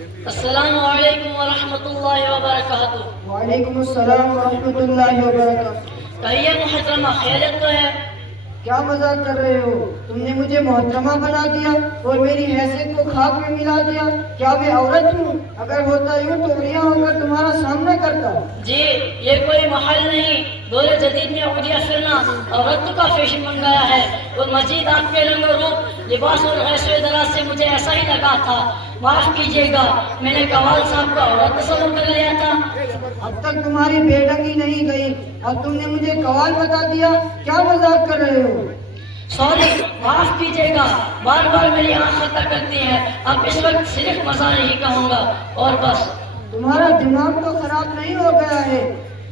السلام علیکم ورحمۃ اللہ وبرکاتہ۔ وعلیکم السلام ورحمۃ اللہ وبرکاتہ۔ کہیے محترمہ، خیریت تو ہے؟ کیا مذاق کر رہے ہو؟ تم نے مجھے محترمہ بنا دیا اور میری حیثیت کو خاک میں ملا دیا۔ کیا میں عورت ہوں؟ اگر ہوتا یوں تو ریا ہو کر تمہارا سامنا کرتا۔ جی، یہ کوئی محل نہیں۔ دور جدید میں اودیا فرنا عورتوں کا فیشن بن گیا ہے، اور مزید آپ کے رنگ و روپ، لباس اور عیش و دراز سے مجھے ایسا ہی لگا تھا۔ معاف کیجیے گا، میں نے قوال صاحب کو عورت تصور کر لیا تھا۔ اب تک تمہاری بے ڈنگی نہیں گئی، اب تم نے مجھے قوال بتا دیا۔ کیا مذاق کر رہے ہو؟ سوری، معاف کیجیے گا، بار بار میری آنکھ خطا کرتی ہے۔ اب اس وقت صرف مزاح ہی کہوں گا اور بس۔ تمہارا دماغ تو خراب نہیں ہو گیا ہے؟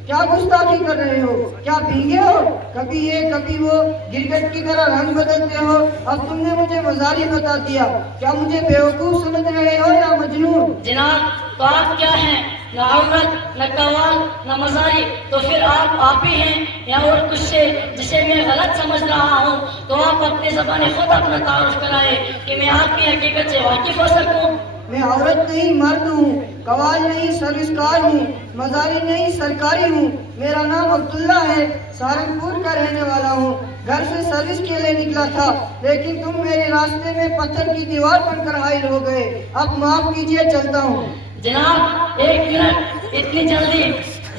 کیا گستاخی کر رہے ہو؟ کیا بھیگے ہو؟ کبھی یہ کبھی وہ، گرگٹ کی طرح رنگ بدلتے ہو۔ اب تم نے مجھے مزاری بتا دیا۔ کیا مجھے بیوقوف سمجھ رہے ہو یا مجنون؟ جناب، تو آپ کیا ہیں؟ نہ عورت، نہ قوال، نہ مزاری، تو پھر آپ ہی ہیں یا اور کچھ سے جسے میں غلط سمجھ رہا ہوں؟ تو آپ اپنی زبان خود اپنا تعارف کرائے کہ میں آپ کی حقیقت سے واقف ہو سکوں۔ میں عورت نہیں، مرد ہوں۔ قوال نہیں، سروسکار ہوں۔ مزاری نہیں، سرکاری ہوں۔ میرا نام عبداللہ ہے، سہارنپور کا رہنے والا ہوں۔ گھر سے سروس کے لیے نکلا تھا، لیکن تم میرے راستے میں پتھر کی دیوار بن کر حائل ہو گئے۔ اب معاف کیجیے، چلتا ہوں۔ جناب، ایک منٹ، اتنی جلدی؟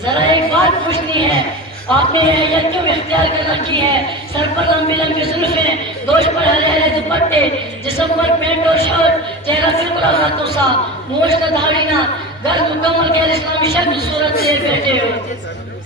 ذرا ایک بات پوچھنی ہے۔ آپ نے یہ کیوں اختیار کر رکھی ہے؟ سر پر لمبی لمبی زلفیں، دوش پر ہرے ہرے دوپٹے، جسم پر پینٹ اور شرٹ، چہرہ بالکل آزاد سا، موچھ نہ داڑھی نہ، گھر مکمل غیر اسلامی شکل صورت سے بیٹھے ہو۔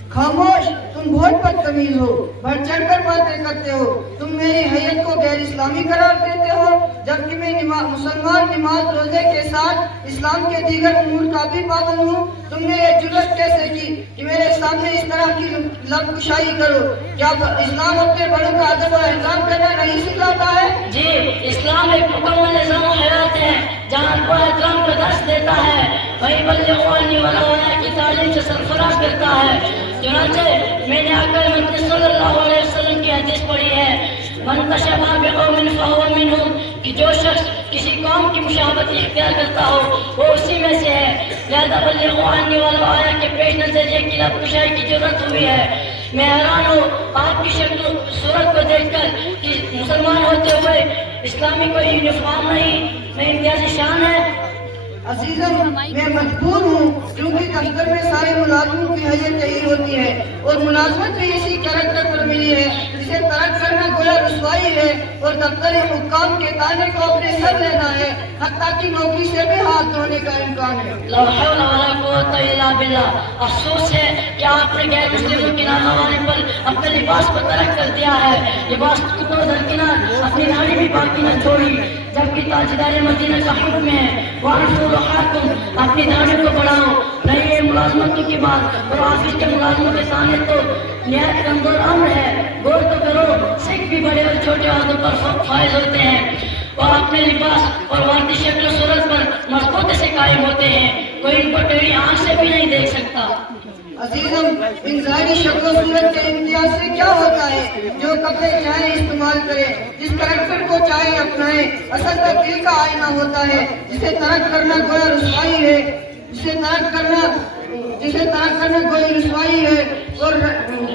خاموش، تم بہت بدتمیز ہو، بڑھ چڑھ کر باتیں کرتے ہو۔ تم میری حیت کو غیر اسلامی قرار دیتے ہو، جبکہ میں مسلمان نماز روزے کے ساتھ اسلام کے دیگر امور کا بھی پابند ہوں۔ تم نے یہ جرأت کیسے کی کہ میرے سامنے اس طرح کی لب کشائی کرو؟ کیا اسلام اپنے بڑوں کا ادب و احترام کرنا نہیں سکھاتا ہے؟ جی، اسلام ایک مکمل نظام حیات ہے جہاں کو احترام کا درس دیتا ہے، وہی بلغوا عنی ولو آیہ کی تعلیم سے سرفراز کرتا ہے۔ چنانچہ میں نے آقا مدنی صلی اللہ علیہ وسلم کی حدیث پڑھی ہے، من تشبہ بقوم فہو منہم، کہ جو شخص کسی قوم کی مشابہت اختیار کرتا ہو وہ اسی میں سے ہے۔ لہذا بلغوا عنی ولو آیہ کے پیش نظر یہ کہ لب کشائی کی ضرورت ہوئی ہے۔ میں حیران ہوں آپ کی شکل و صورت کو دیکھ کر کہ مسلمان ہوتے ہوئے اسلامی کوئی یونیفارم نہیں، میں امتیازی شان ہے۔ عزیزم، میں مجبور ہوں کیونکہ دفتر میں سارے ملازموں کی حیثیت یہی ہوتی ہے، اور ملازمت بھی اسی کریکٹر پر ملی ہے جسے ترک کرنا گویا رسوائی ہے، اور دفتر حکام کے تانے کو اپنے سر لینا ہے، حتیٰ کہ نوکری سے بھی ہاتھ دھونے کا امکان ہے۔ لا حول ولا قوت الا باللہ۔ افسوس ہے کہ آپ نے غیر مسلموں کے نامانے پر اپنے لباس کو ترک کر دیا ہے۔ لباس کو درکنار اپنی داڑھی بھی باقی نہ چھوڑی، جبکہ تاجدار مدینہ کا حکم ہے وَأَنفُوا رُحَاكُمْ، اپنی داڑھی کو بڑھاؤ۔ نہیں، یہ ملازمتوں کی بات اور آفس کے ملازموں کے تانے تو نہایت کمزور امر ہے۔ غور تو کرو، سکھ بھی بڑے اور چھوٹے عہدوں پر فائز ہوتے ہیں، اور اپنے لباس اور واردی شکل و صورت پر مضبوطی سے قائم ہوتے ہیں، کوئی ان کو ٹیڑھی آنکھ سے بھی نہیں دیکھ سکتا۔ عزیزم، ان ظاہری شکل و صورت کے امتیاز سے کیا ہوتا ہے؟ جو کپڑے چاہے استعمال کرے، جس کریکٹر کو چاہے اپنائے، اصل تو دل کا آئینہ ہوتا ہے، جسے ترک کرنا گویا رسوائی ہے، جسے ترک کرنا گویا رسوائی ہے۔ اور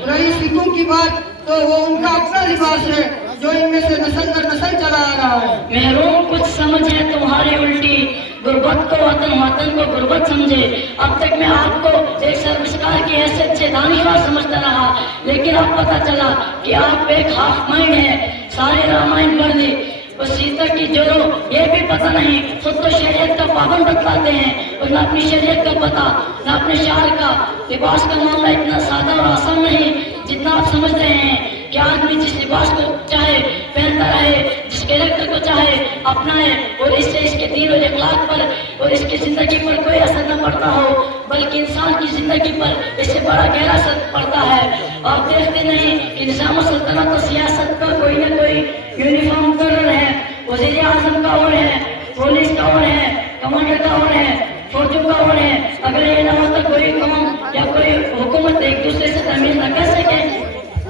رہی سکھوں کی بات تو وہ ان کا اپنا لباس ہے جو ان میں سے نسل در نسل چلا آ رہا ہے۔ محروم کچھ سمجھ ہے تمہاری الٹی، غربت کو وطن، وطن کو غربت سمجھے۔ اب تک میں آپ کو ایک سروسکار کی حیثیت سے دانشور سمجھتا رہا، لیکن اب پتہ چلا کہ آپ ایک ہاف مائنڈ ہیں۔ سارے رامائن پڑھ لی اور سیتا کی جوڑو، یہ بھی پتہ نہیں، خود تو شریعت کا پابند بتلاتے ہیں اور نہ اپنی شریعت کا پتہ، نہ اپنے شعر کا۔ لباس کا معاملہ اتنا سادہ اور آسان نہیں جتنا آپ سمجھ رہے ہیں کہ آدمی جس لباس کو چاہے پہنتا رہے، جس کریکٹر کو چاہے اپنائے، اور اس سے اس کے دین اور اخلاق پر اور اس کی زندگی پر کوئی اثر نہ پڑتا ہو، بلکہ انسان کی زندگی پر اس سے بڑا گہرا اثر پڑتا ہے۔ آپ دیکھتے نہیں کہ نظام و سلطنت و سیاست کا کوئی نہ کوئی یونیفارم مقرر ہے، وزیر اعظم کا اور ہے، پولیس کا اور ہے، کمانڈر کا اور ہے، فوجوں کا اور ہے۔ اگر یہ نہ ہوتا کوئی قوم یا کوئی حکومت ایک دوسرے سے تمیز نہ کر سکے۔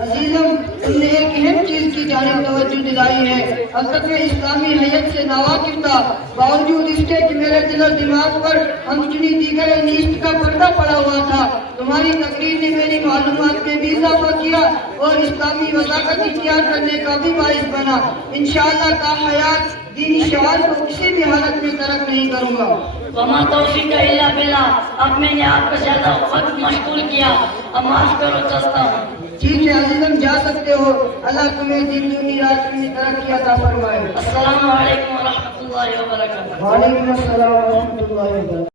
عزیزم، تم نے ایک اہم چیز کی جانب توجہ دلائی ہے۔ اب تک میں اسلامی حیت سے ناواقف تھا، باوجود اس کے کہ میرے دل و دماغ پر ہمچنی دیگر نیست کا پردہ پڑا ہوا تھا۔ تمہاری تقریر نے میری معلومات میں بھی اضافہ کیا اور اسلامی وضاحت اختیار کرنے کا بھی باعث بنا۔ انشاءاللہ تا حیات دینی شعار کو کسی بھی حالت میں ترک نہیں کروں گا۔ وما توفیق الا باللہ۔ اب میں نے آپ کو زیادہ وقت مشغول کیا، اب معاف کرو، چلتا ہوں۔ ٹھیک ہے عزیزم، جا سکتے ہو۔ اللہ تمہیں دین دنیا رات میں ترقی عطا فرمائے۔ السلام علیکم ورحمۃ اللہ وبرکاتہ۔ وعلیکم السلام ورحمۃ اللہ وبرکاتہ۔